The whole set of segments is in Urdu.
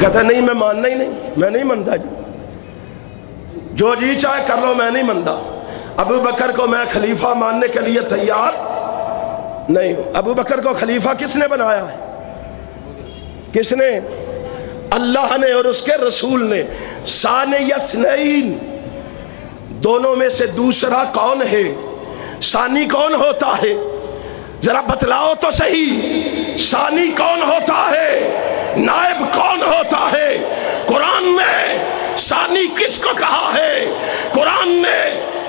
کہتا نہیں میں ماننا ہی نہیں، میں نہیں مانتا جی، جو جی چاہے کر لو، میں نہیں مانتا۔ ابو بکر کو میں خلیفہ ماننے کے لیے تیار نہیں ہوں۔ ابو بکر کو خلیفہ کس نے بنایا ہے؟ کس نے؟ اللہ نے اور اس کے رسول نے۔ ثانی اثنین، دونوں میں سے دوسرا کون ہے؟ ثانی کون ہوتا ہے؟ ذرا بتلاؤ تو صحیح، ثانی کون ہوتا ہے؟ نائب کون ہوتا ہے؟ قرآن نے ثانی کس کو کہا ہے؟ قرآن نے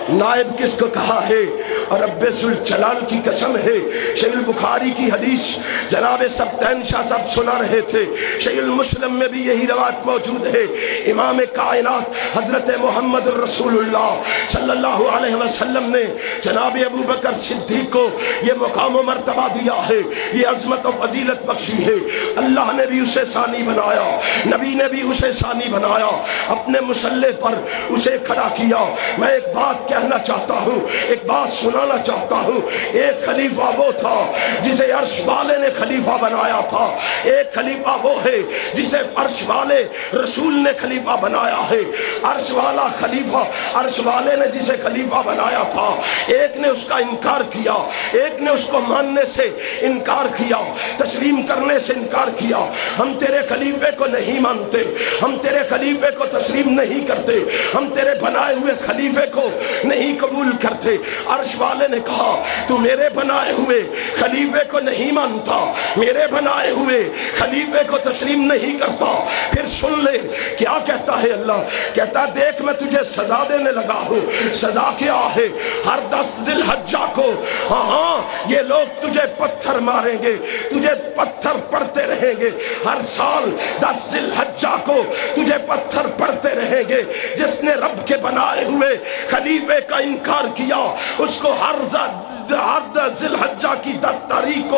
نائب کس کو کہا ہے؟ اور رب ذوالجلال کی قسم ہے، صحیح البخاری کی حدیث جناب سبتین شاہ صاحب سنا رہے تھے، صحیح المسلم میں بھی یہی روایت موجود ہے۔ امام کائنات حضرت محمد رسول اللہ صلی اللہ علیہ وسلم نے جناب ابو بکر صدیق کو یہ مقام و مرتبہ دیا ہے، یہ عظمت و فضیلت بخشی ہے۔ اللہ نے بھی اسے ثانی بنایا، نبی نے بھی اسے ثانی بنایا، اپنے مسلح پر اسے کھڑا کیا۔ میں ایک بات کہنا چاہتا ہوں، ایک بات سنانا چاہتا ہوں۔ ایک خلیفہ وہ تھا جسے عرش والے نے خلیفہ بنایا تھا، ایک خلیفہ وہ ہے جسے عرش والے رسول نے خلیفہ بنایا ہے۔ عرش والا خلیفہ، عرش والے نے جسے خلیفہ بنایا تھا، ایک نے اس کا انکار کیا، ایک نے اس کو ماننے سے انکار کیا، تسلیم کرنے سے انکار کیا۔ ہم تیرے خلیفے کو نہیں مانتے، ہم تیرے خلیفے کو تسلیم نہیں کرتے، ہم تیرے بنائے ہوئے خلیفے کو نہیں قبول کرتے۔ عرش والے نے کہا تو میرے بنائے ہوئے خلیفے کو نہیں مانتا، میرے بنائے ہوئے خلیفے کو تسلیم نہیں کرتا، پھر سن لے کیا کہتا ہے اللہ۔ کہتا دیکھ میں تجھے سزا دینے لگا ہوں۔ سزا کیا ہے؟ ہر 10 ذی الحجہ کو یہ لوگ تجھے پتھر ماریں گے، تجھے پتھر پڑتے رہیں گے، ہر سال 10 ذی الحجہ کو تجھے پتھر پڑتے رہیں گے۔ جس نے رب کے بنائے ہوئے خلیفے کا انکار کیا اس کو ہر ذی الحجہ کی 10 تاریخ کو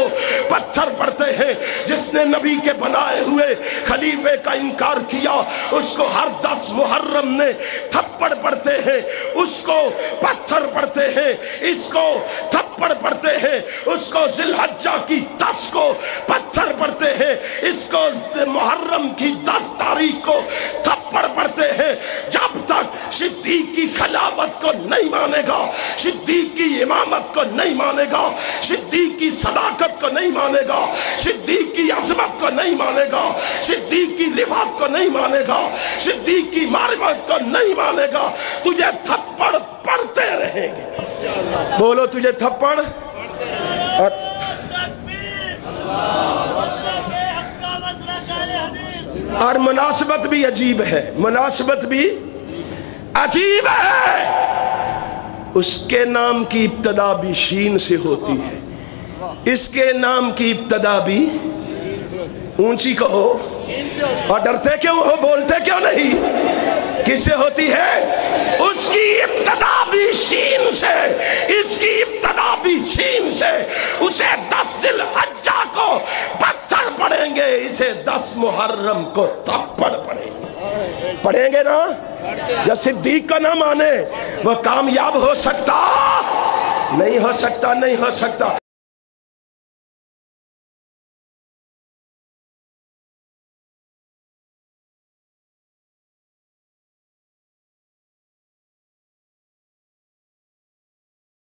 پتھر پڑتے ہیں۔ جس نے نبی کے بنائے ہوئے خلیفے کا انکار کیا اس کو ہر 10 محرم میں تھپڑ پڑتے ہیں، اس کو پتھر پڑتے ہیں، اس کو تھپڑ پڑتے ہیں، اس کو ذی الحجہ کی 10 کو پتھر پڑتے ہیں، اس کو محرم کی 10 تاریخ کو تھپڑ پڑتے ہیں۔ جب تک صدیق کی خلافت کو نہیں مانے گا، صدیق کی امامت کو نہیں مانے گا، صدیق کی صداقت کو نہیں مانے گا، صدیق کی عظمت کو نہیں مانے گا، صدیق کی رفعت کو نہیں مانے گا، صدیق کی معرفت کو نہیں مانے گا، تجھے تھپڑ پڑتے رہیں گے۔ بولو تجھے تھپڑ۔ اور مناسبت بھی عجیب ہے، مناسبت بھی عجیب ہے۔ اس کے نام کی ابتدا بھی شین سے ہوتی ہے، اس کے نام کی ابتدا بھی اونچی کہو، اور ڈرتے کیوں ہو؟ بولتے کیوں نہیں؟ کس سے ہوتی ہے؟ اس کی ابتدا بھی شین سے، اس کی ابتدا بھی شین سے۔ اسے 10 ذی الحجہ کو پتھر پڑیں گے، اسے 10 محرم کو تھپڑ پڑیں گے۔ پڑھیں گے نا؟ جو صدیق کا نہ مانے وہ کامیاب ہو سکتا نہیں، ہو سکتا نہیں، ہو سکتا۔